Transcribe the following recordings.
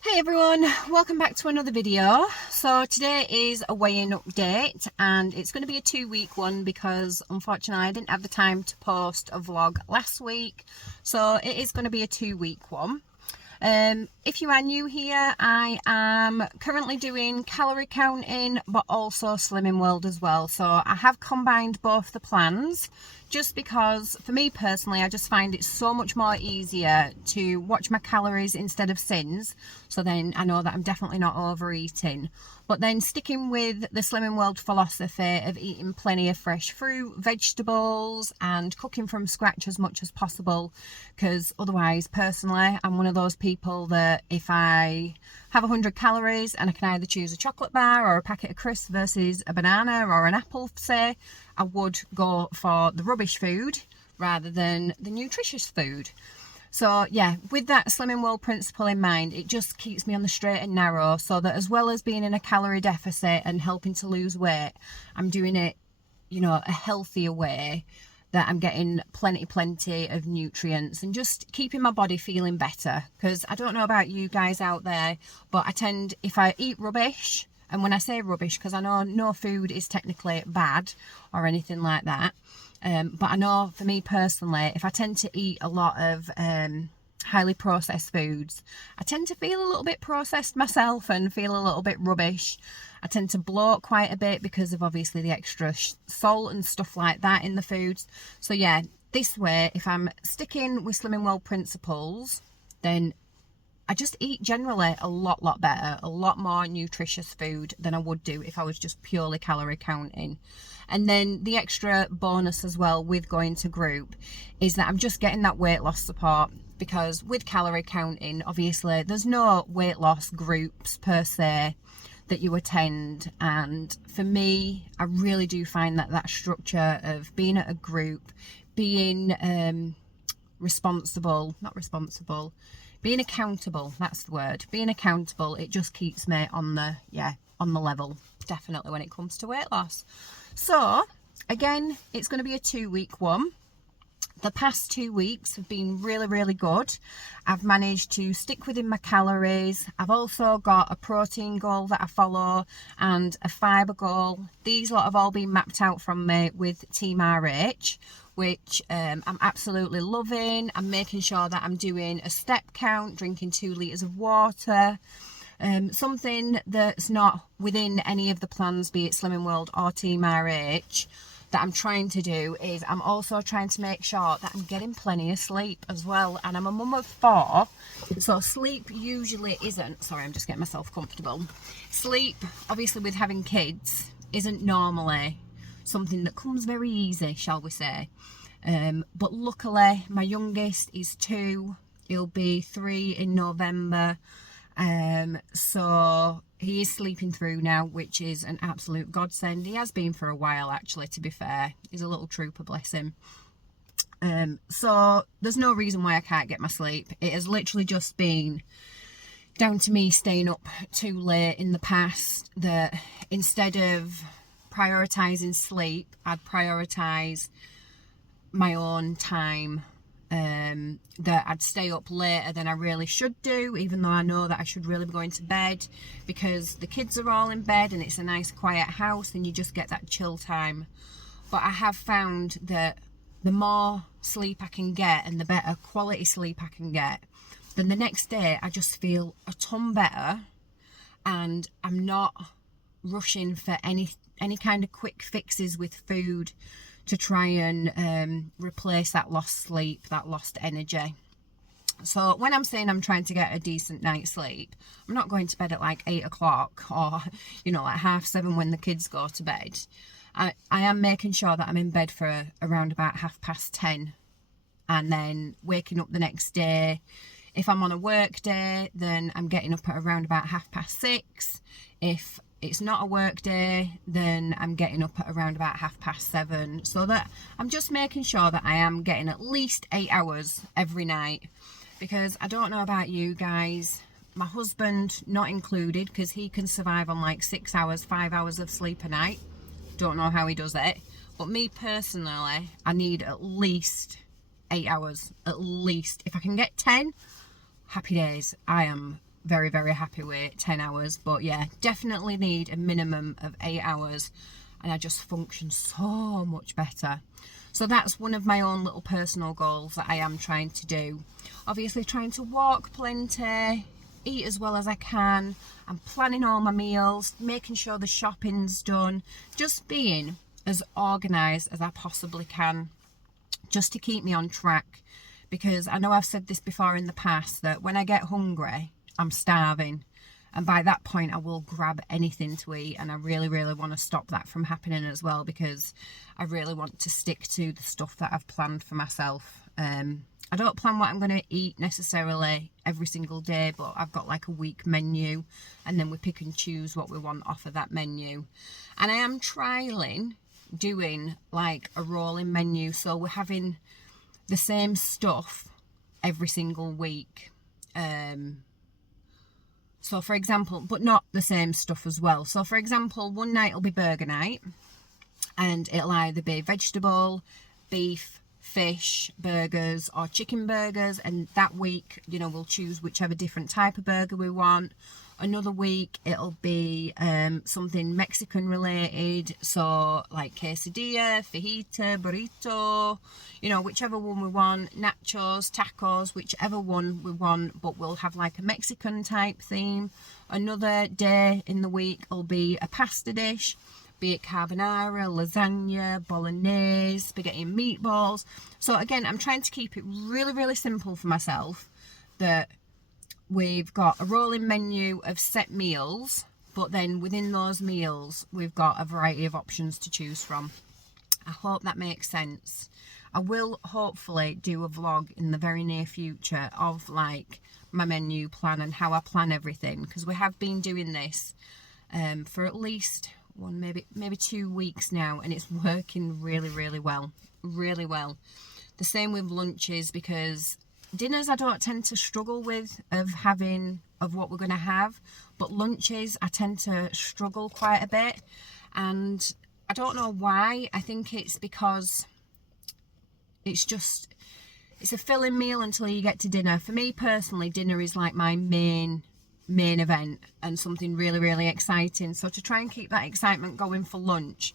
Hey everyone, welcome back to another video. So today is a weigh-in update and it's going to be a 2-week one because unfortunately I didn't have the time to post a vlog last week, so it is going to be a 2-week one. If you are new here, I am currently doing calorie counting but also Slimming World as well, so I have combined both the plans just because for me personally I just find it so much more easier to watch my calories instead of sins, so then I know that I'm definitely not overeating. But then sticking with the Slimming World philosophy of eating plenty of fresh fruit, vegetables and cooking from scratch as much as possible, because otherwise personally I'm one of those people that if I have 100 calories and I can either choose a chocolate bar or a packet of crisps versus a banana or an apple say, I would go for the rubbish food rather than the nutritious food. So yeah, with that Slimming World principle in mind, it just keeps me on the straight and narrow, so that as well as being in a calorie deficit and helping to lose weight, I'm doing it, a healthier way, that I'm getting plenty of nutrients and just keeping my body feeling better. Because I don't know about you guys out there, but I tend, if I eat rubbish, and when I say rubbish, because I know no food is technically bad or anything like that, but I know for me personally, if I tend to eat a lot of highly processed foods, I tend to feel a little bit processed myself and feel a little bit rubbish. I tend to bloat quite a bit because of obviously the extra salt and stuff like that in the foods. So yeah, this way, if I'm sticking with Slimming World principles, then I just eat generally a lot better, a lot more nutritious food than I would do if I was just purely calorie counting. And then the extra bonus as well with going to group is that I'm just getting that weight loss support, because with calorie counting, obviously there's no weight loss groups per se that you attend, and for me I really do find that structure of being at a group, being being accountable, that's the word, being accountable, it just keeps me on the level, definitely, when it comes to weight loss. So again, it's going to be a 2-week one. The past 2 weeks have been really good. I've managed to stick within my calories. I've also got a protein goal that I follow and a fibre goal. These lot have all been mapped out from me with Team RH, which I'm absolutely loving. I'm making sure that I'm doing a step count, drinking 2 litres of water. Something that's not within any of the plans, be it Slimming World or Team RH, that I'm trying to do is I'm also trying to make sure that I'm getting plenty of sleep as well. And I'm a mum of 4, so sleep usually isn't, sorry, I'm just getting myself comfortable. Sleep, obviously with having kids, isn't normally something that comes very easy, shall we say. But luckily my youngest is 2, he'll be 3 in November. So he is sleeping through now, which is an absolute godsend. He has been for a while, actually, to be fair. He's a little trooper, bless him. So there's no reason why I can't get my sleep. It has literally just been down to me staying up too late in the past, that instead of prioritising sleep, I'd prioritise my own time, that I'd stay up later than I really should do, even though I know that I should really be going to bed, because the kids are all in bed and it's a nice quiet house and you just get that chill time. But I have found that the more sleep I can get and the better quality sleep I can get, then the next day I just feel a ton better, and I'm not rushing for any kind of quick fixes with food to try and replace that lost sleep, that lost energy. So when I'm saying I'm trying to get a decent night's sleep, I'm not going to bed at like 8 o'clock or, like 7:30 when the kids go to bed. I am making sure that I'm in bed for around about 10:30, and then waking up the next day. If I'm on a work day, then I'm getting up at around about 6:30. If it's not a work day, then I'm getting up at around about 7:30, so that I'm just making sure that I am getting at least 8 hours every night. Because I don't know about you guys, my husband not included, because he can survive on like 6 hours, 5 hours of sleep a night. Don't know how he does it. But me personally, I need at least 8 hours, at least. If I can get 10, happy days. I am very, very happy with 10 hours. But yeah, definitely need a minimum of 8 hours, and I just function so much better. So that's one of my own little personal goals that I am trying to do. Obviously trying to walk plenty, eat as well as I can. I'm planning all my meals, making sure the shopping's done, just being as organised as I possibly can, just to keep me on track. Because I know I've said this before in the past, that when I get hungry, I'm starving. And by that point, I will grab anything to eat. And I really, really want to stop that from happening as well, because I really want to stick to the stuff that I've planned for myself. I don't plan what I'm going to eat necessarily every single day, but I've got like a week menu, and then we pick and choose what we want off of that menu. And I am trialing doing like a rolling menu, so we're having the same stuff every single week. So for example, but not the same stuff as well. So for example, one night will be burger night, and it'll either be vegetable, beef, fish burgers or chicken burgers, and that week, you know, we'll choose whichever different type of burger we want. Another week it'll be something Mexican related, so like quesadilla, fajita, burrito, you know, whichever one we want, nachos, tacos, whichever one we want, but we'll have like a Mexican type theme. Another day in the week will be a pasta dish, be it carbonara, lasagna, bolognese, spaghetti and meatballs. So again, I'm trying to keep it really, really simple for myself, that we've got a rolling menu of set meals, but then within those meals, we've got a variety of options to choose from. I hope that makes sense. I will hopefully do a vlog in the very near future of like my menu plan and how I plan everything, because we have been doing this for at least one, maybe 2 weeks now, and it's working really, really well. The same with lunches, because dinners I don't tend to struggle with of what we're going to have, but lunches I tend to struggle quite a bit, and I don't know why. I think it's because it's a filling meal until you get to dinner. For me personally, dinner is like my main event and something really, really exciting. So to try and keep that excitement going for lunch,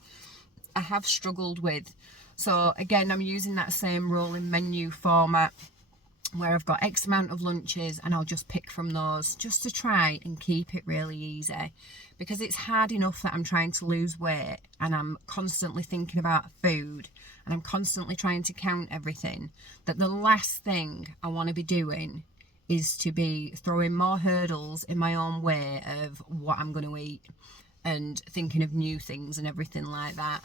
I have struggled with. So again, I'm using that same rolling menu format where I've got X amount of lunches, and I'll just pick from those, just to try and keep it really easy, because it's hard enough that I'm trying to lose weight and I'm constantly thinking about food and I'm constantly trying to count everything, that the last thing I want to be doing is to be throwing more hurdles in my own way of what I'm going to eat and thinking of new things and everything like that.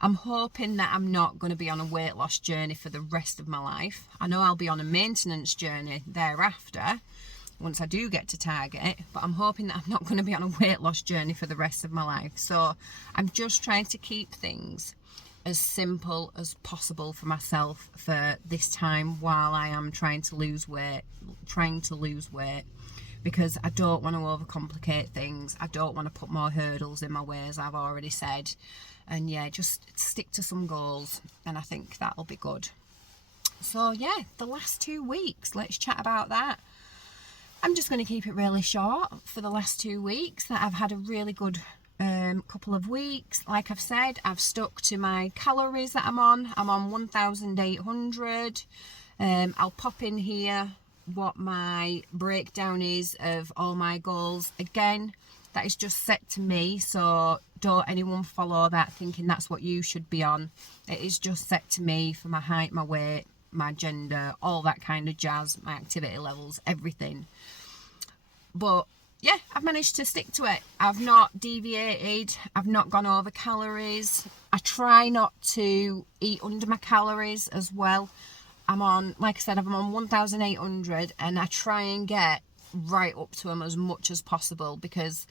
I'm hoping that I'm not going to be on a weight loss journey for the rest of my life. I know I'll be on a maintenance journey thereafter once I do get to target, but I'm hoping that I'm not going to be on a weight loss journey for the rest of my life. So I'm just trying to keep things as simple as possible for myself for this time while I am trying to lose weight, because I don't want to overcomplicate things. I don't want to put more hurdles in my way, as I've already said. And yeah, just stick to some goals, and I think that'll be good. So yeah, the last 2 weeks, let's chat about that. I'm just going to keep it really short for the last 2 weeks. That I've had a really good couple of weeks. Like I've said, I've stuck to my calories that I'm on. I'm on 1,800. I'll pop in here what my breakdown is of all my goals. Again, that is just set to me, so don't anyone follow that thinking that's what you should be on. It is just set to me for my height, my weight, my gender, all that kind of jazz, my activity levels, everything. But yeah, I've managed to stick to it. I've not deviated. I've not gone over calories. I try not to eat under my calories as well. I'm on, like I said, I'm on 1,800, and I try and get right up to them as much as possible, because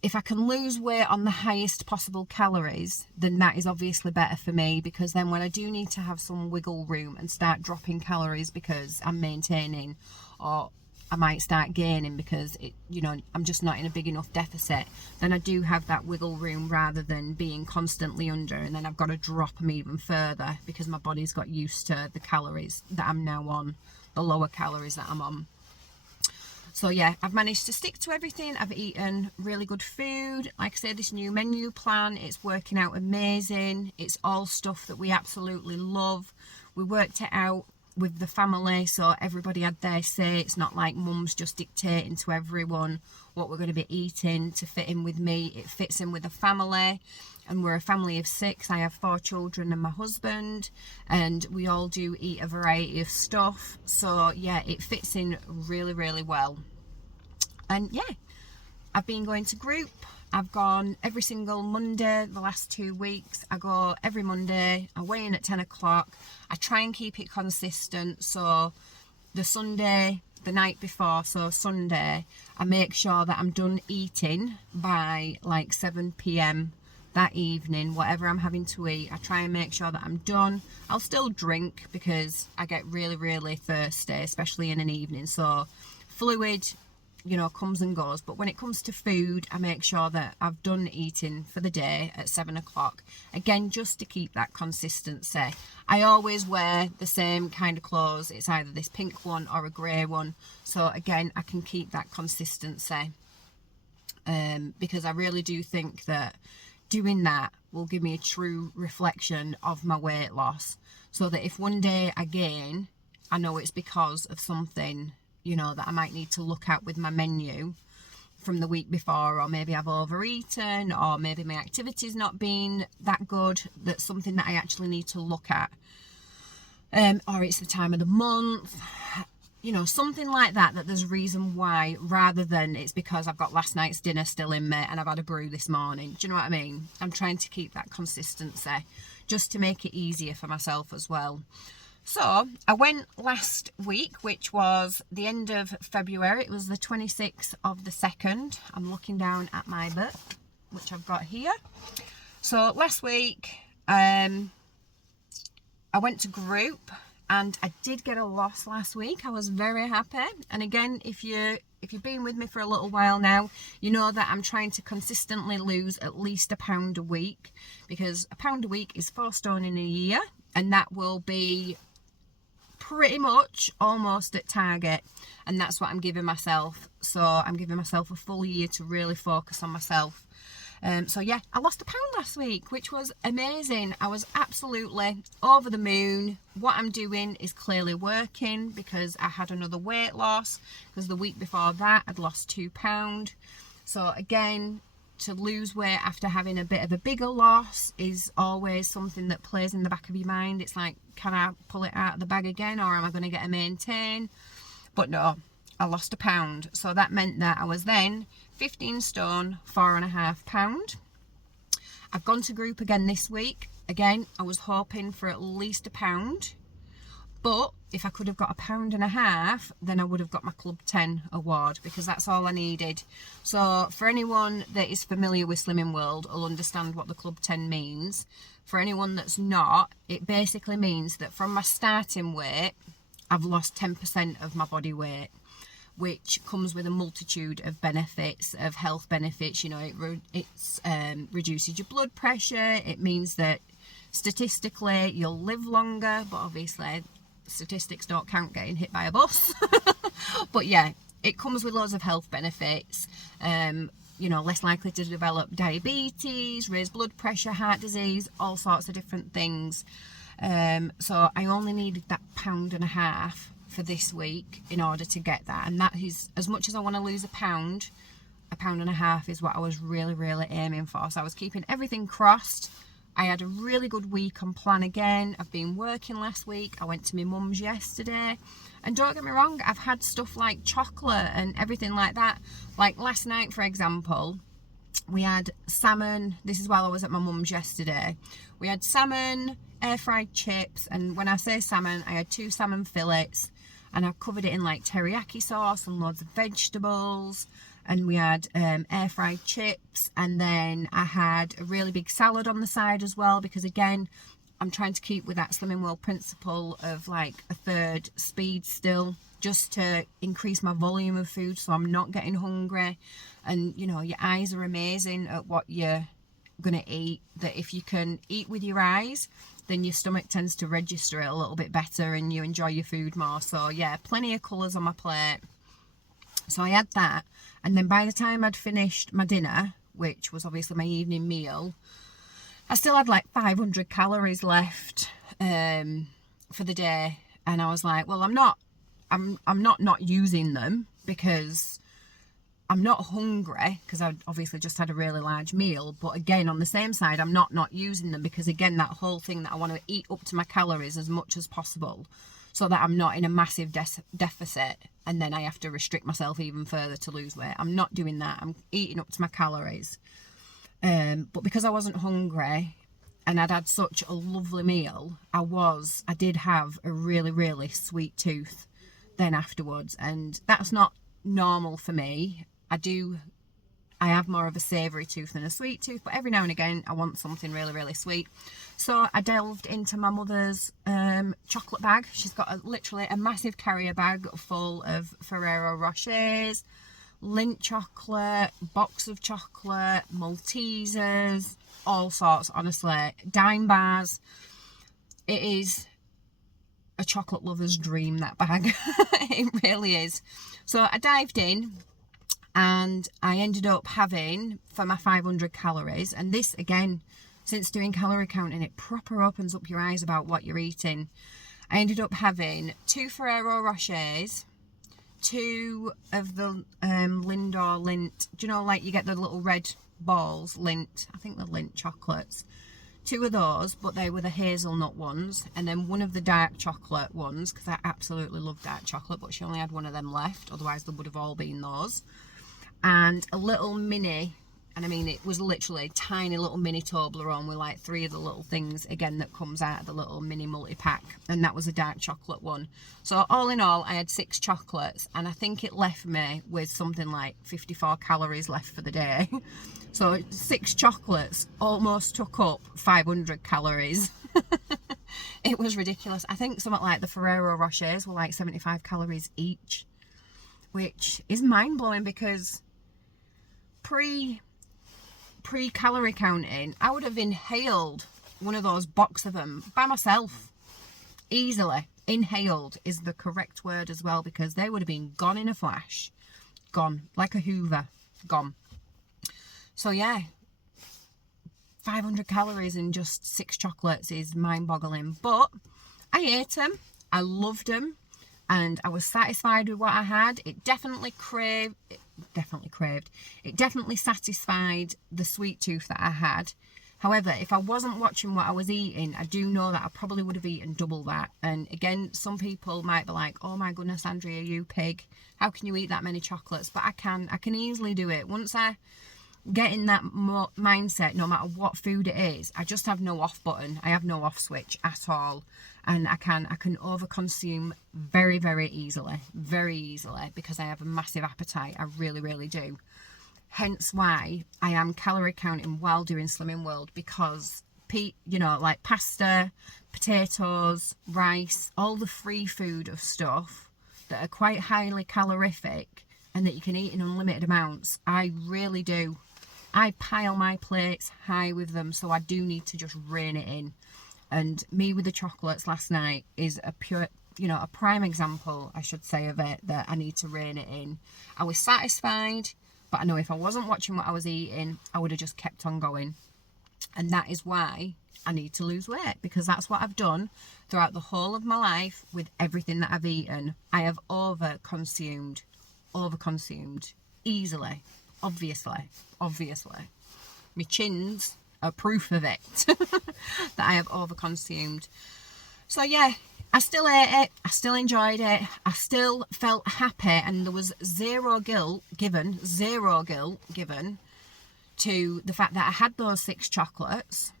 if I can lose weight on the highest possible calories, then that is obviously better for me, because then when I do need to have some wiggle room and start dropping calories because I'm maintaining, or I might start gaining because I'm just not in a big enough deficit, then I do have that wiggle room rather than being constantly under, and then I've got to drop them even further because my body's got used to the calories that I'm now on, the lower calories that I'm on. So yeah, I've managed to stick to everything. I've eaten really good food. Like I said, this new menu plan, it's working out amazing. It's all stuff that we absolutely love. We worked it out with the family, so everybody had their say. It's not like mum's just dictating to everyone what we're going to be eating to fit in with me. It fits in with the family, and we're a family of 6. I have 4 children and my husband, and we all do eat a variety of stuff. So yeah, it fits in really, really well. And yeah, I've been going to group. I've gone every single Monday the last 2 weeks. I go every Monday. I weigh in at 10 o'clock. I try and keep it consistent. So the Sunday, the night before, so Sunday, I make sure that I'm done eating by like 7 p.m. that evening. Whatever I'm having to eat, I try and make sure that I'm done. I'll still drink because I get really, really thirsty, especially in an evening. So fluid, you know, comes and goes, but when it comes to food, I make sure that I've done eating for the day at 7 o'clock. Again, just to keep that consistency. I always wear the same kind of clothes. It's either this pink one or a grey one. So again, I can keep that consistency because I really do think that doing that will give me a true reflection of my weight loss, so that if one day I gain, I know it's because of something, you know, that I might need to look at with my menu from the week before, or maybe I've overeaten, or maybe my activity's not been that good. That's something that I actually need to look at. Or it's the time of the month, you know, something like that, that there's a reason why, rather than it's because I've got last night's dinner still in me and I've had a brew this morning. Do you know what I mean? I'm trying to keep that consistency just to make it easier for myself as well. So I went last week, which was the end of February. It was the 26th of the 2nd. I'm looking down at my book, which I've got here. So last week, I went to group, and I did get a loss last week. I was very happy. And again, if you've been with me for a little while now, you know that I'm trying to consistently lose at least a pound a week, because a pound a week is 4 stone in a year, and that will be pretty much almost at target, and that's what I'm giving myself. So I'm giving myself a full year to really focus on myself. So yeah, I lost a pound last week, which was amazing. I was absolutely over the moon. What I'm doing is clearly working, because I had another weight loss, because the week before that I'd lost 2 pounds. So again, to lose weight after having a bit of a bigger loss is always something that plays in the back of your mind. It's like, can I pull it out of the bag again, or am I going to get a maintain? But no, I lost a pound. So that meant that I was then 15 stone, 4.5 pounds. I've gone to group again this week. Again, I was hoping for at least a pound, but if I could have got 1.5 pounds, then I would have got my Club 10 award, because that's all I needed. So for anyone that is familiar with Slimming World will understand what the Club 10 means. For anyone that's not, it basically means that from my starting weight, I've lost 10% of my body weight, which comes with a multitude of benefits, of health benefits. You know, it reduces your blood pressure. It means that statistically you'll live longer, but obviously statistics don't count getting hit by a bus. But yeah, it comes with loads of health benefits. You know, less likely to develop diabetes, raised blood pressure, heart disease, all sorts of different things. So I only needed that 1.5 pounds for this week in order to get that, and that is, as much as I want to lose a pound, 1.5 pounds is what I was really, really aiming for. So I was keeping everything crossed. I had a really good week on plan again. I've been working last week. I went to my mum's yesterday, and don't get me wrong, I've had stuff like chocolate and everything like that. Like last night, for example, we had salmon. This is while I was at my mum's yesterday. We had salmon, air fried chips, and when I say salmon, I had 2 salmon fillets, and I covered it in like teriyaki sauce and loads of vegetables. And we had air fried chips, and then I had a really big salad on the side as well, because again, I'm trying to keep with that Slimming World principle of like a third speed still, just to increase my volume of food so I'm not getting hungry. And you know, your eyes are amazing at what you're gonna eat, that if you can eat with your eyes, then your stomach tends to register it a little bit better and you enjoy your food more. So yeah, plenty of colours on my plate. So I had that, and then by the time I'd finished my dinner, which was obviously my evening meal, I still had like 500 calories left for the day. And I was like, well, I'm not using them because I'm not hungry, because I obviously just had a really large meal. But again, on the same side, I'm not using them because, again, that whole thing that I want to eat up to my calories as much as possible so that I'm not in a massive deficit and then I have to restrict myself even further to lose weight. I'm not doing that. I'm eating up to my calories. But because I wasn't hungry and I'd had such a lovely meal, I did have a really, really sweet tooth then afterwards. And that's not normal for me. I have more of a savoury tooth than a sweet tooth, but every now and again I want something really, really sweet. So I delved into my mother's chocolate bag. She's got literally a massive carrier bag full of Ferrero Rochers, Lindt chocolate, box of chocolate, Maltesers, all sorts, honestly, dime bars. It is a chocolate lover's dream, that bag. It really is. So I dived in and I ended up having, for my 500 calories, and this, again, since doing calorie counting, it proper opens up your eyes about what you're eating. I ended up having 2 Ferrero Rochers, 2 of the Lindt, do you know, like you get the little red balls, Lindt, I think the Lindt chocolates, 2 of those, but they were the hazelnut ones, and then 1 of the dark chocolate ones, because I absolutely love dark chocolate, but she only had 1 of them left, otherwise they would have all been those, and a little mini, and I mean it was literally a tiny little mini Toblerone with like 3 of the little things, again, that comes out of the little mini multi-pack, and that was a dark chocolate one. So all in all, I had 6 chocolates, and I think it left me with something like 54 calories left for the day. So 6 chocolates almost took up 500 calories. It was ridiculous. I think something like the Ferrero Rochers were like 75 calories each, which is mind-blowing because pre-calorie counting, I would have inhaled one of those box of them by myself easily. Inhaled is the correct word as well, because they would have been gone in a flash. Gone like a Hoover. Gone. So yeah, 500 calories in just 6 chocolates is mind-boggling, but I ate them, I loved them, and I was satisfied with what I had. It definitely satisfied the sweet tooth that I had. However, if I wasn't watching what I was eating, I do know that I probably would have eaten double that. And again, some people might be like, oh my goodness, Andrea, you pig, how can you eat that many chocolates? But I can easily do it. Once I get in that mindset, no matter what food it is, I just have no off button. I have no off switch at all, and I can overconsume very, very easily, because I have a massive appetite. I really, really do. Hence why I am calorie counting while doing Slimming World, because like pasta, potatoes, rice, all the free food of stuff that are quite highly calorific and that you can eat in unlimited amounts, I really do. I pile my plates high with them, so I do need to just rein it in. And me with the chocolates last night is a prime example, I should say, of it, that I need to rein it in. I was satisfied, but I know if I wasn't watching what I was eating, I would have just kept on going. And that is why I need to lose weight, because that's what I've done throughout the whole of my life with everything that I've eaten. I have overconsumed easily. Obviously. My chins are proof of it, that I have overconsumed. So yeah, I still ate it, I still enjoyed it, I still felt happy, and there was zero guilt given to the fact that I had those 6 chocolates,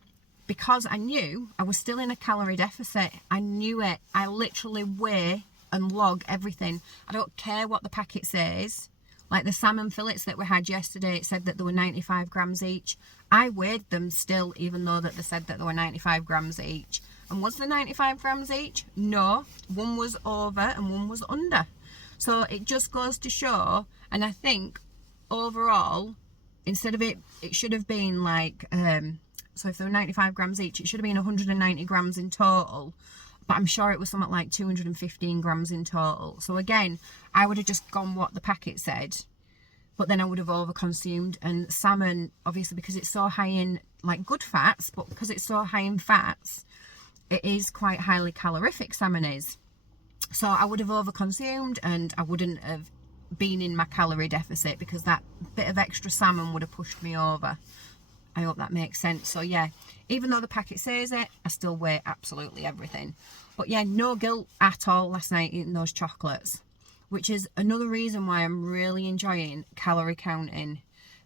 because I knew I was still in a calorie deficit. I knew it. I literally weigh and log everything. I don't care what the packet says. Like the salmon fillets that we had yesterday, it said that there were 95 grams each. I weighed them still, even though that they said that there were 95 grams each. And was there 95 grams each? No. One was over and one was under. So it just goes to show, and I think overall, instead of it should have been like, so if there were 95 grams each, it should have been 190 grams in total. but I'm sure it was something like 215 grams in total. So again, I would have just gone what the packet said, but then I would have overconsumed. And salmon, obviously, because it's so high in like good fats, but because it's so high in fats, it is quite highly calorific, salmon is. So I would have overconsumed and I wouldn't have been in my calorie deficit, because that bit of extra salmon would have pushed me over. I hope that makes sense. So yeah, even though the packet says it, I still weigh absolutely everything. But yeah, no guilt at all last night eating those chocolates, which is another reason why I'm really enjoying calorie counting,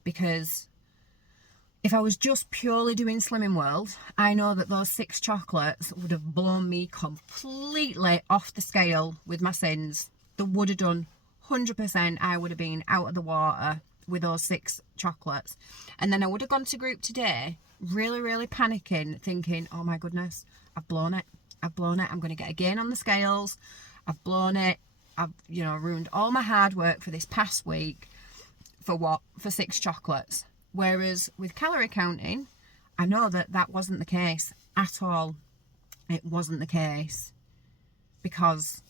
because if I was just purely doing Slimming World, I know that those 6 chocolates would have blown me completely off the scale with my sins. They would have done 100%. I would have been out of the water with those 6 chocolates. And then I would have gone to group today, really panicking, thinking, oh my goodness, I've blown it. I'm going to get a gain on the scales. I've blown it. I've, ruined all my hard work for this past week. For what? For 6 chocolates. Whereas with calorie counting, I know that that wasn't the case at all. It wasn't the case, because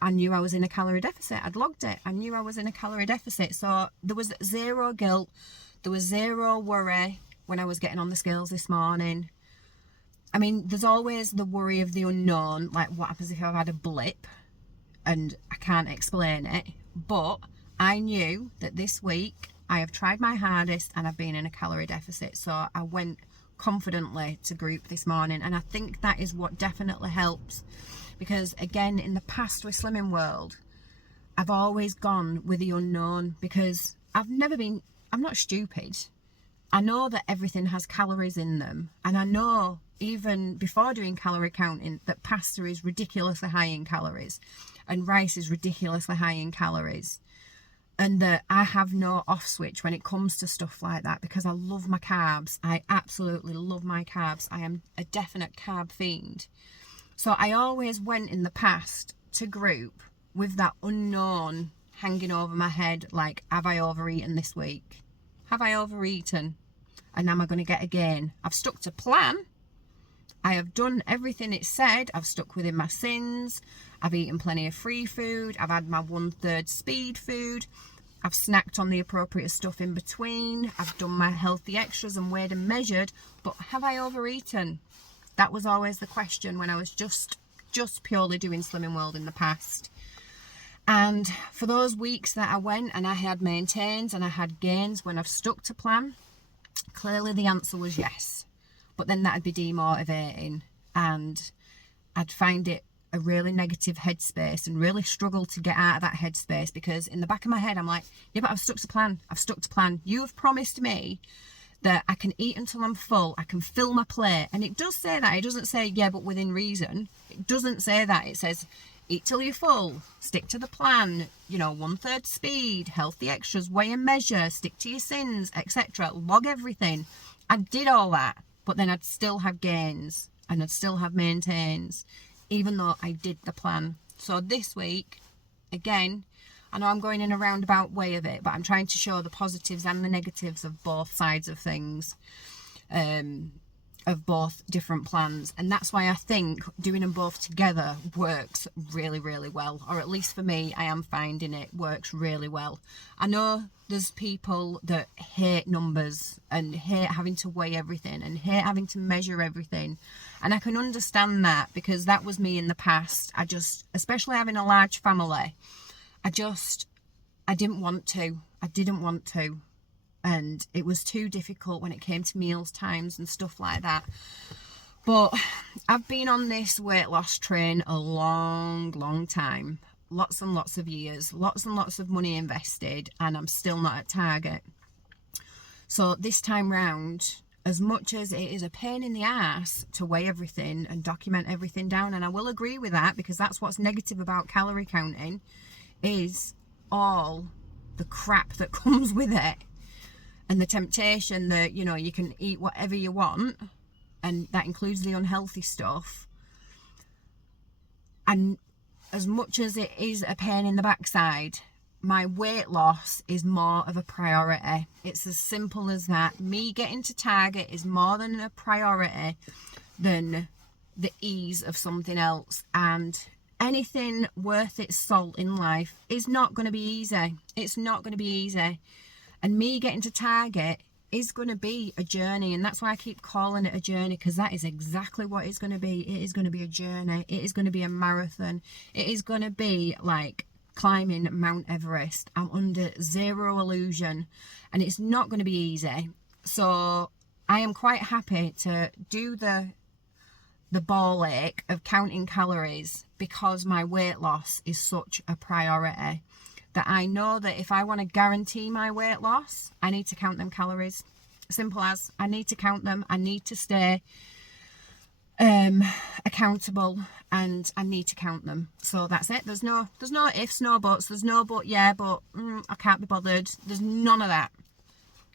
I knew I was in a calorie deficit. I'd logged it. I knew I was in a calorie deficit. So there was zero guilt. There was zero worry when I was getting on the scales this morning. I mean, there's always the worry of the unknown, like what happens if I've had a blip and I can't explain it. But I knew that this week I have tried my hardest and I've been in a calorie deficit. So I went confidently to group this morning, and I think that is what definitely helps. Because again, in the past with Slimming World, I've always gone with the unknown, because I'm not stupid. I know that everything has calories in them. And I know, even before doing calorie counting, that pasta is ridiculously high in calories and rice is ridiculously high in calories. And that I have no off switch when it comes to stuff like that, because I love my carbs. I absolutely love my carbs. I am a definite carb fiend. So I always went in the past to group with that unknown hanging over my head, like, have I overeaten this week? Have I overeaten? And am I going to get a gain? I've stuck to plan. I have done everything it said. I've stuck within my sins. I've eaten plenty of free food. I've had my 1/3 speed food. I've snacked on the appropriate stuff in between. I've done my healthy extras and weighed and measured. But have I overeaten? That was always the question when I was just purely doing Slimming World in the past. And for those weeks that I went and I had maintains and I had gains when I've stuck to plan, clearly the answer was yes. But then that'd be demotivating, and I'd find it a really negative headspace and really struggle to get out of that headspace, because in the back of my head I'm like, yeah, but I've stuck to plan. You've promised me that I can eat until I'm full, I can fill my plate. And it does say that. It doesn't say, yeah, but within reason. It doesn't say that. It says, eat till you're full, stick to the plan, 1/3 speed, healthy extras, weigh and measure, stick to your sins, etc. Log everything. I did all that, but then I'd still have gains and I'd still have maintains, even though I did the plan. So this week, again, I know I'm going in a roundabout way of it, but I'm trying to show the positives and the negatives of both sides of things, of both different plans. And that's why I think doing them both together works really well, or at least for me, I am finding it works really well. I know there's people that hate numbers and hate having to weigh everything and hate having to measure everything, and I can understand that, because that was me in the past. Especially having a large family, I didn't want to, and it was too difficult when it came to meals times and stuff like that. But I've been on this weight loss train a long time, lots and lots of years, lots and lots of money invested, and I'm still not at target. So this time round, as much as it is a pain in the ass to weigh everything and document everything down, and I will agree with that, because that's what's negative about calorie counting, is all the crap that comes with it, and the temptation that you can eat whatever you want, and that includes the unhealthy stuff. And as much as it is a pain in the backside, my weight loss is more of a priority. It's as simple as that. Me getting to target is more than a priority than the ease of something else. And anything worth its salt in life is not going to be easy. It's not going to be easy. And me getting to Target is going to be a journey, and that's why I keep calling it a journey, because that is exactly what it's going to be. It is going to be a journey. It is going to be a marathon. It is going to be like climbing Mount Everest. I'm under zero illusion, and it's not going to be easy. So I am quite happy to do the ball ache of counting calories, because my weight loss is such a priority that I know that if I want to guarantee my weight loss, I need to count them calories. Simple as. I need to count them. I need to stay accountable, and I need to count them. So that's it. There's no ifs, no buts. There's no but yeah, but I can't be bothered. There's none of that.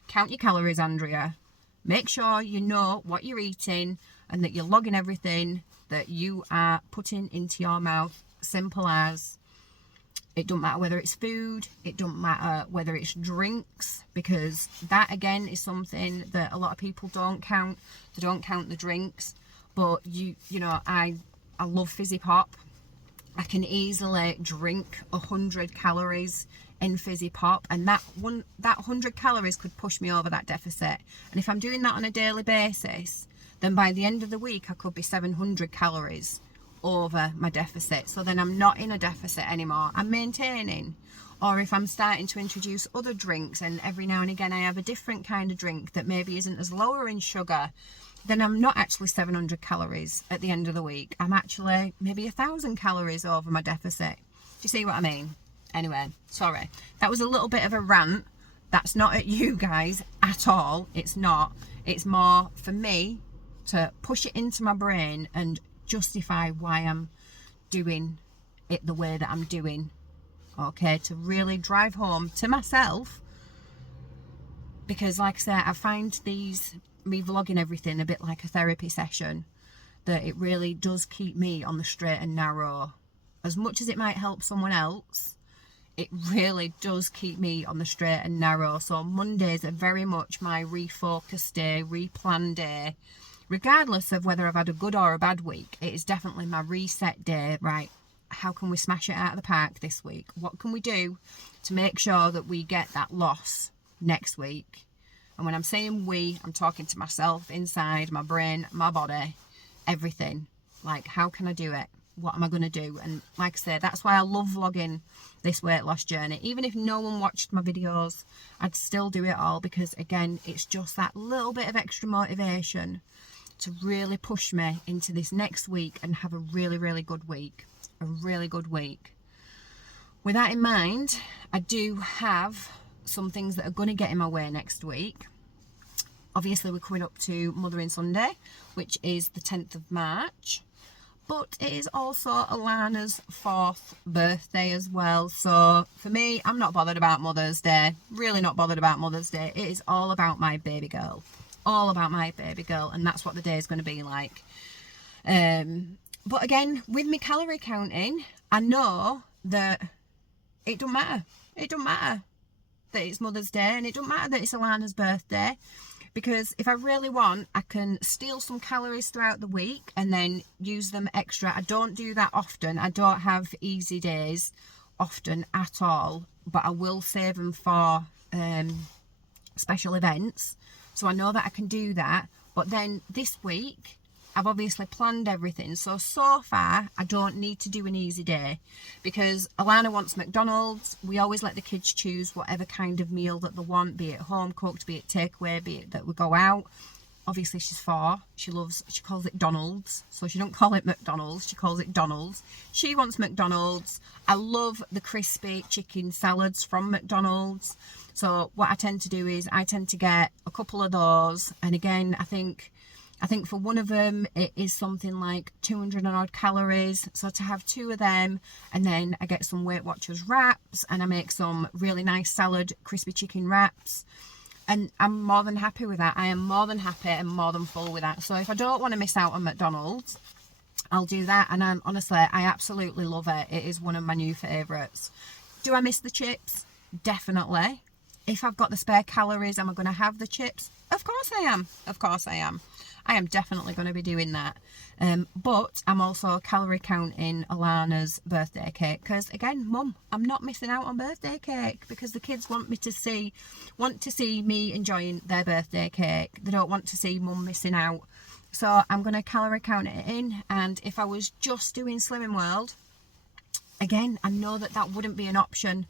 Count your calories, Andrea. Make sure you know what you're eating and that you're logging everything that you are putting into your mouth. Simple as. It don't matter whether it's food, it don't matter whether it's drinks, because that again is something that a lot of people don't count. They don't count the drinks. But you know, I love fizzy pop. I can easily drink 100 calories in fizzy pop, and that 100 calories could push me over that deficit. And if I'm doing that on a daily basis, then by the end of the week I could be 700 calories over my deficit. So then I'm not in a deficit anymore, I'm maintaining. Or if I'm starting to introduce other drinks, and every now and again I have a different kind of drink that maybe isn't as lower in sugar, then I'm not actually 700 calories at the end of the week. I'm actually maybe 1,000 calories over my deficit. Do you see what I mean? Anyway, sorry, that was a little bit of a rant. That's not at you guys at all. It's not. It's more for me to push it into my brain and justify why I'm doing it the way that I'm doing. Okay, to really drive home to myself, because like I said, I find me vlogging everything a bit like a therapy session, that it really does keep me on the straight and narrow. As much as it might help someone else, it really does keep me on the straight and narrow. So Mondays are very much my refocus day, replan day. Regardless of whether I've had a good or a bad week, it is definitely my reset day. Right, how can we smash it out of the park this week? What can we do to make sure that we get that loss next week? And when I'm saying we, I'm talking to myself inside, my brain, my body, everything. Like, how can I do it? What am I going to do? And like I said, that's why I love vlogging this weight loss journey. Even if no one watched my videos, I'd still do it all, because again, it's just that little bit of extra motivation to really push me into this next week and have a really, really good week. A really good week. With that in mind, I do have some things that are going to get in my way next week. Obviously, we're coming up to Mothering Sunday, which is the 10th of March. But it is also Alana's 4th birthday as well. So for me, I'm not bothered about Mother's Day. Really not bothered about Mother's Day. It is all about my baby girl. All about my baby girl, and that's what the day is going to be like. But again, with me calorie counting, I know that it don't matter. It don't matter that it's Mother's Day, and it don't matter that it's Alana's birthday, because if I really want, I can steal some calories throughout the week and then use them extra. I don't do that often. I don't have easy days often at all, but I will save them for special events. So I know that I can do that. But then this week, I've obviously planned everything. So far, I don't need to do an easy day, because Alana wants McDonald's. We always let the kids choose whatever kind of meal that they want, be it home cooked, be it takeaway, be it that we go out. Obviously, she's 4. She calls it Donald's. So she don't call it McDonald's. She calls it Donald's. She wants McDonald's. I love the crispy chicken salads from McDonald's. So what I tend to do is I tend to get a couple of those. And again, I think for one of them, it is something like 200 and odd calories. So to have 2 of them, and then I get some Weight Watchers wraps, and I make some really nice salad, crispy chicken wraps. And I'm more than happy with that. I am more than happy and more than full with that. So if I don't want to miss out on McDonald's, I'll do that. And honestly, I absolutely love it. It is one of my new favourites. Do I miss the chips? Definitely. If I've got the spare calories, am I going to have the chips? Of course I am. Of course I am. I am definitely going to be doing that. But I'm also calorie counting Alana's birthday cake because, again, Mum, I'm not missing out on birthday cake because the kids want to see me enjoying their birthday cake. They don't want to see Mum missing out. So I'm going to calorie count it in. And if I was just doing Slimming World, again, I know that wouldn't be an option.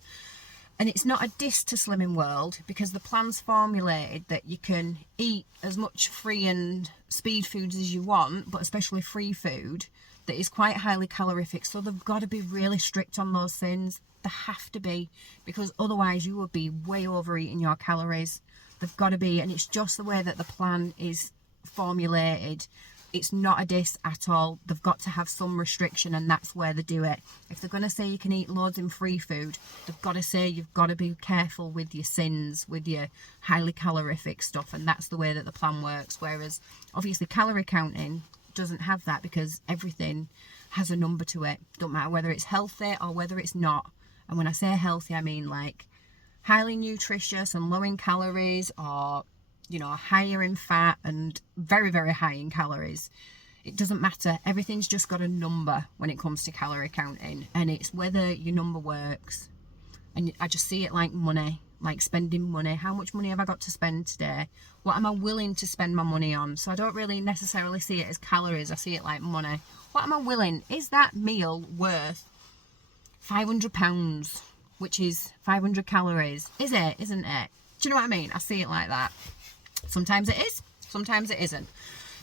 And it's not a diss to Slimming World because the plan's formulated that you can eat as much free and speed foods as you want, but especially free food that is quite highly calorific. So they've got to be really strict on those things. They have to be, because otherwise you will be way overeating your calories. They've got to be, and it's just the way that the plan is formulated. It's not a diss at all. They've got to have some restriction, and that's where they do it. If they're going to say you can eat loads in free food, they've got to say you've got to be careful with your sins, with your highly calorific stuff, and that's the way that the plan works. Whereas obviously calorie counting doesn't have that because everything has a number to it. Don't matter whether it's healthy or whether it's not. And when I say healthy, I mean like highly nutritious and low in calories, or you know, higher in fat and very, very high in calories. It doesn't matter. Everything's just got a number when it comes to calorie counting, and it's whether your number works. And I just see it like money, like spending money. How much money have I got to spend today? What am I willing to spend my money on? So I don't really necessarily see it as calories. I see it like money. What am I willing? Is that meal worth £500, which is 500 calories? Is it? Isn't it? Do you know what I mean? I see it like that. Sometimes it is, sometimes it isn't.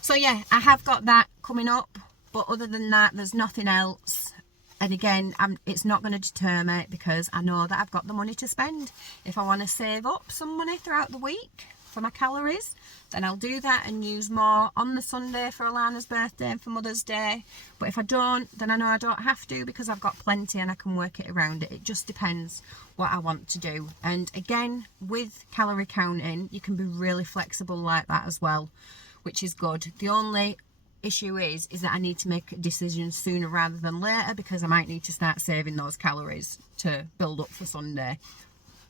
So yeah, I have got that coming up, but other than that, there's nothing else. And again, it's not going to deter me because I know that I've got the money to spend. If I want to save up some money throughout the week for my calories, then I'll do that and use more on the Sunday for Alana's birthday and for Mother's Day. But if I don't, then I know I don't have to because I've got plenty and I can work it around it. It just depends what I want to do. And again, with calorie counting, you can be really flexible like that as well, which is good. The only issue is that I need to make a decision sooner rather than later because I might need to start saving those calories to build up for Sunday.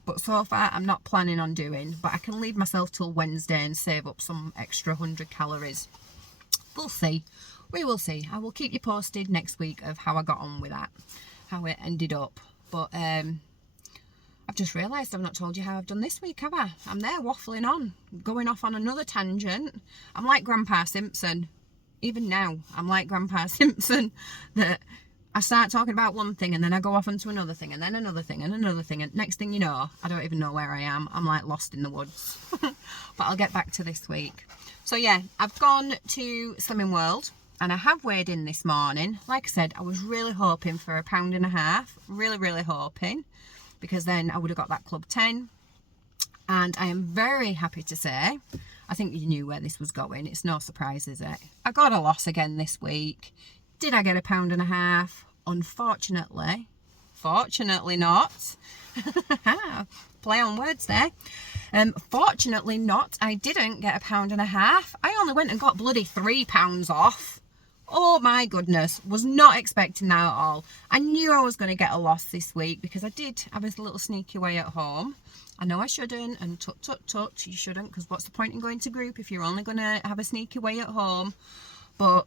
But so far I'm not planning on doing, but I can leave myself till Wednesday and save up some extra 100 calories. We'll see. We will see. I will keep you posted next week of how I got on with that, how it ended up. But I've just realised I've not told you how I've done this week, have I? I'm there waffling on, going off on another tangent. I'm like Grandpa Simpson. Even now, I'm like Grandpa Simpson, that I start talking about one thing and then I go off onto another thing and then another thing and another thing, and next thing you know, I don't even know where I am. I'm like lost in the woods. But I'll get back to this week. So yeah, I've gone to Slimming World and I have weighed in this morning. Like I said, I was really hoping for £1.50 pounds. Really hoping, because then I would have got that Club 10. And I am very happy to say, I think you knew where this was going. It's no surprise, is it? I got a loss again this week. Did I get £1.50 pounds? Unfortunately. Fortunately not. Play on words there. Fortunately not. I didn't get £1.50 pounds. I only went and got bloody £3 off. Oh my goodness. Was not expecting that at all. I knew I was going to get a loss this week because I did have a little sneaky way at home. I know I shouldn't, and tut, you shouldn't, because what's the point in going to group if you're only going to have a sneaky way at home? But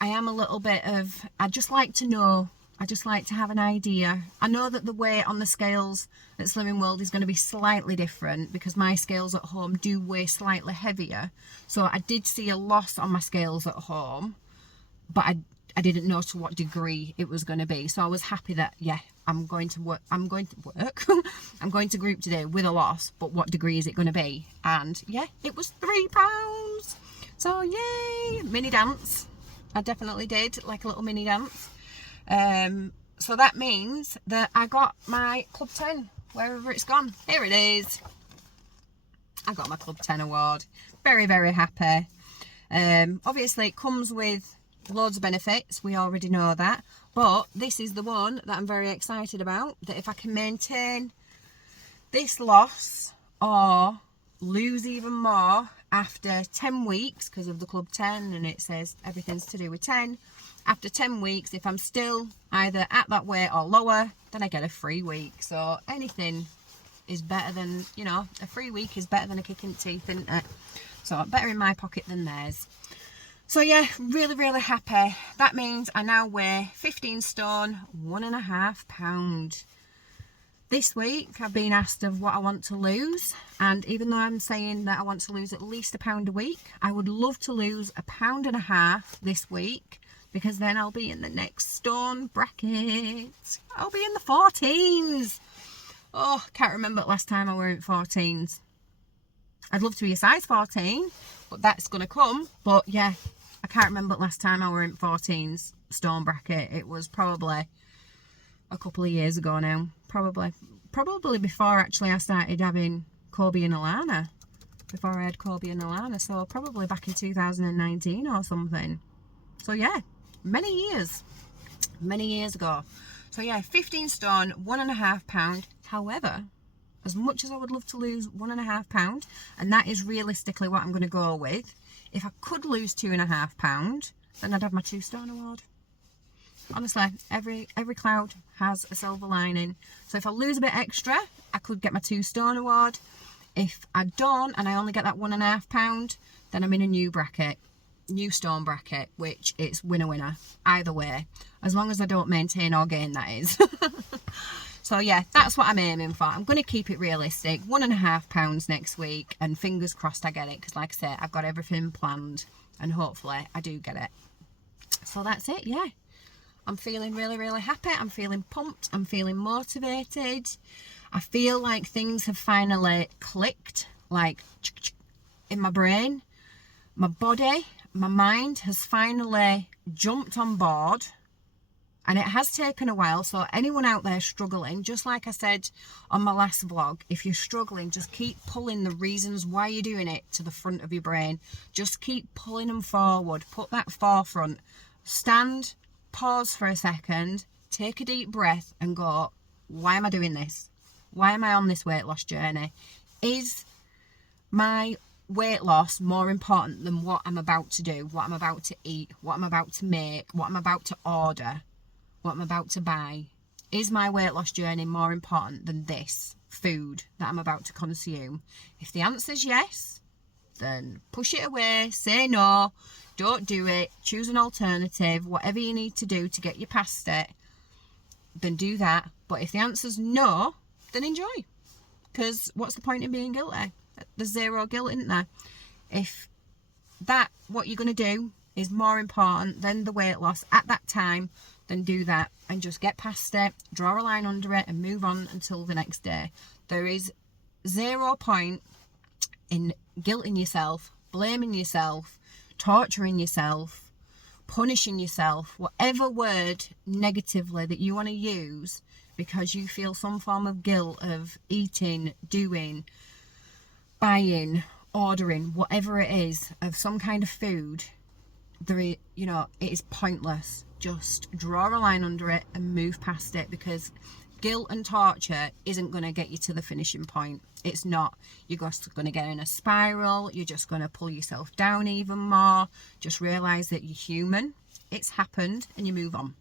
I am a little bit of, I just like to know, I just like to have an idea. I know that the weight on the scales at Slimming World is going to be slightly different because my scales at home do weigh slightly heavier. So I did see a loss on my scales at home, but I didn't know to what degree it was going to be. So I was happy that, yeah, I'm going to work. I'm going to group today with a loss, but what degree is it going to be? And yeah, it was £3. So yay, mini dance. I definitely did, like a little mini dance. So that means that I got my Club 10, wherever it's gone. Here it is. I got my Club 10 award. Very happy. Obviously it comes with loads of benefits, we already know that, but this is the one that I'm very excited about, that if I can maintain this loss or lose even more after 10 weeks, because of the Club 10 and it says everything's to do with 10, after 10 weeks, if I'm still either at that weight or lower, then I get a free week. So anything is better than, you know, a free week is better than a kick in the teeth, isn't it? So better in my pocket than theirs. So yeah, really, really happy. That means I now weigh 15 stone, 1.5 pound. This week I've been asked of what I want to lose, and even though I'm saying that I want to lose at least £1 a week, I would love to lose 1.5 pounds this week, because then I'll be in the next stone bracket. I'll be in the 14s. Oh, can't remember the last time I were in 14s. I'd love to be a size 14, but that's gonna come. But yeah, I can't remember the last time I were in 14s stone bracket. It was probably a couple of years ago now. Probably before actually I started having Kobe and Alana. Before I had Kobe and Alana, so probably back in 2019 or something. So yeah, many years ago. So yeah, 15 stone, 1.5 pound. However, as much as I would love to lose 1.5 pound, and that is realistically what I'm going to go with, if I could lose 2.5 pound, then I'd have my 2 stone award. Honestly, every cloud has a silver lining. So if I lose a bit extra, I could get my 2 stone award. If I don't, and I only get that 1.5 pound, then I'm in a new bracket, new stone bracket, which it's winner either way, as long as I don't maintain or gain, that is. So yeah, that's what I'm aiming for. I'm going to keep it realistic, 1.5 pounds next week, and fingers crossed I get it, because like I said, I've got everything planned, and hopefully I do get it. So that's it. Yeah, I'm feeling really, really happy. I'm feeling pumped. I'm feeling motivated. I feel like things have finally clicked, like in my brain. My body, my mind has finally jumped on board, and it has taken a while. So anyone out there struggling, just like I said on my last vlog, if you're struggling, just keep pulling the reasons why you're doing it to the front of your brain. Just keep pulling them forward. Put that forefront. Stand, pause for a second, take a deep breath and go, why am I doing this? Why am I on this weight loss journey? Is my weight loss more important than what I'm about to do, what I'm about to eat, what I'm about to make, what I'm about to order, what I'm about to buy? Is my weight loss journey more important than this food that I'm about to consume? If the answer's yes, then push it away, say no, don't do it, choose an alternative, whatever you need to do to get you past it, then do that. But if the answer's no, then enjoy, because what's the point in being guilty? There's zero guilt, isn't there? If that, what you're going to do, is more important than the weight loss at that time, then do that and just get past it, draw a line under it and move on until the next day. There is zero point in guilting yourself, blaming yourself, torturing yourself, punishing yourself, whatever word negatively that you want to use, because you feel some form of guilt of eating, doing, buying, ordering, whatever it is, of some kind of food. It is pointless. Just draw a line under it and move past it, because guilt and torture isn't going to get you to the finishing point. It's not. You're just going to get in a spiral. You're just going to pull yourself down even more. Just realise that you're human. It's happened and you move on.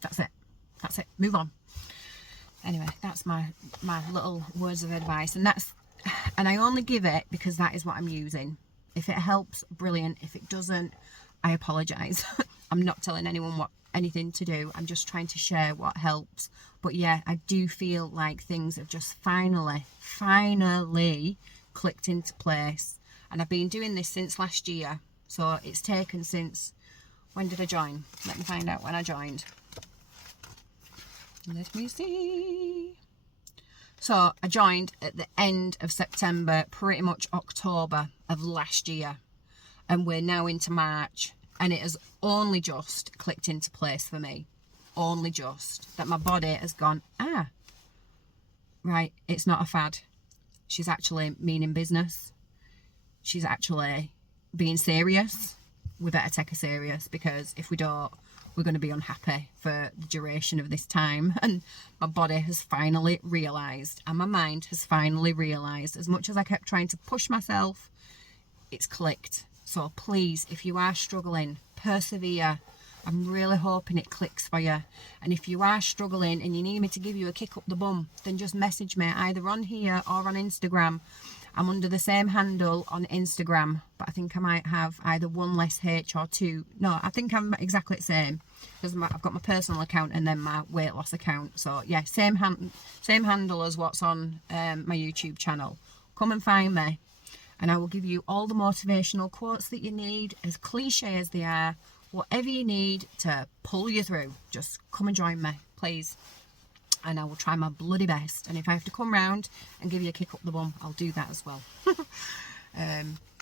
That's it. Move on. Anyway, that's my little words of advice, and I only give it because that is what I'm using. If it helps, brilliant. If it doesn't, I apologise. I'm not telling anyone anything to do. I'm just trying to share what helps. But yeah, I do feel like things have just finally clicked into place. And I've been doing this since last year. So it's taken since, when did I join? Let me find out when I joined. Let me see. So I joined at the end of September, pretty much October of last year. And we're now into March. And it has only just clicked into place for me. Only just. That my body has gone, right, it's not a fad. She's actually meaning business. She's actually being serious. We better take her serious, because if we don't, we're going to be unhappy for the duration of this time. And my body has finally realised, and my mind has finally realised, as much as I kept trying to push myself, it's clicked. So please, if you are struggling, persevere. I'm really hoping it clicks for you. And if you are struggling and you need me to give you a kick up the bum, then just message me either on here or on Instagram. I'm under the same handle on Instagram, but I think I might have either one less H or two. No, I think I'm exactly the same, because I've got my personal account and then my weight loss account. So yeah, same handle as what's on my YouTube channel. Come and find me, and I will give you all the motivational quotes that you need, as cliche as they are. Whatever you need to pull you through, just come and join me, please. And I will try my bloody best. And if I have to come round and give you a kick up the bum, I'll do that as well.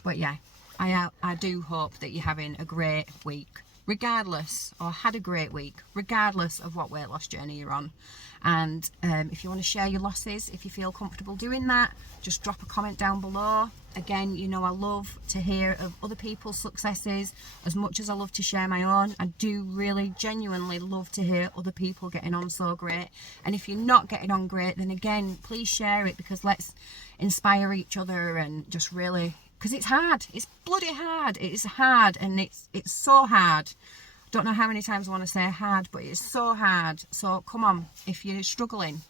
But yeah, I do hope that you're having a great week, regardless, or had a great week, regardless of what weight loss journey you're on. And if you want to share your losses, if you feel comfortable doing that, just drop a comment down below. Again, you know, I love to hear of other people's successes as much as I love to share my own. I do really genuinely love to hear other people getting on so great. And if you're not getting on great, then again, please share it, because let's inspire each other, and just really, because it's hard. It's bloody hard. It is hard, and it's so hard. Don't know how many times I want to say hard, but it's so hard. So come on, if you're struggling,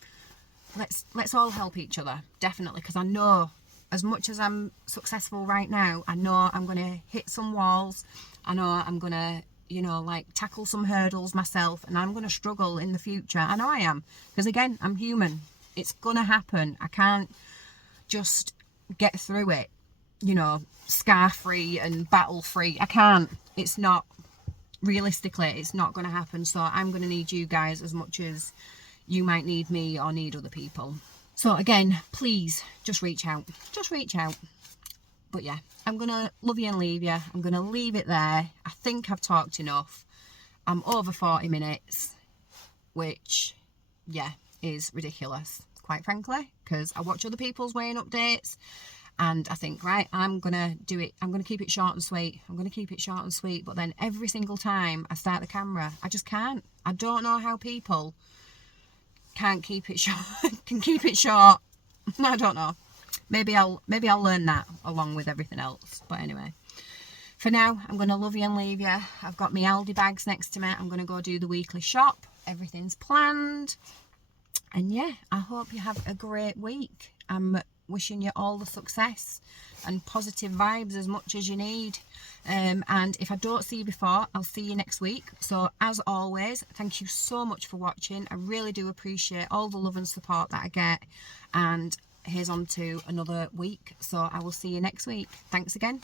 let's all help each other, definitely, because I know, as much as I'm successful right now, I know I'm going to hit some walls. I know I'm going to, you know, like, tackle some hurdles myself, and I'm going to struggle in the future. I know I am, because again, I'm human. It's going to happen. I can't just get through it, you know, scar-free and battle-free. I can't. It's not, realistically, it's not going to happen. So I'm going to need you guys as much as you might need me or need other people. So again, please just reach out. Just reach out. But yeah, I'm going to love you and leave you. I'm going to leave it there. I think I've talked enough. I'm over 40 minutes, which, yeah, is ridiculous, quite frankly, because I watch other people's weighing updates and I think, right, I'm going to do it. I'm going to keep it short and sweet. I'm going to keep it short and sweet. But then every single time I start the camera, I just can't. I don't know how people can't keep it short, can keep it short. I don't know. Maybe I'll learn that along with everything else. But anyway, for now, I'm going to love you and leave you. I've got my Aldi bags next to me. I'm going to go do the weekly shop. Everything's planned. And yeah, I hope you have a great week. I'm wishing you all the success and positive vibes as much as you need. And if I don't see you before, I'll see you next week. So as always, thank you so much for watching. I really do appreciate all the love and support that I get. And here's on to another week. So I will see you next week. Thanks again.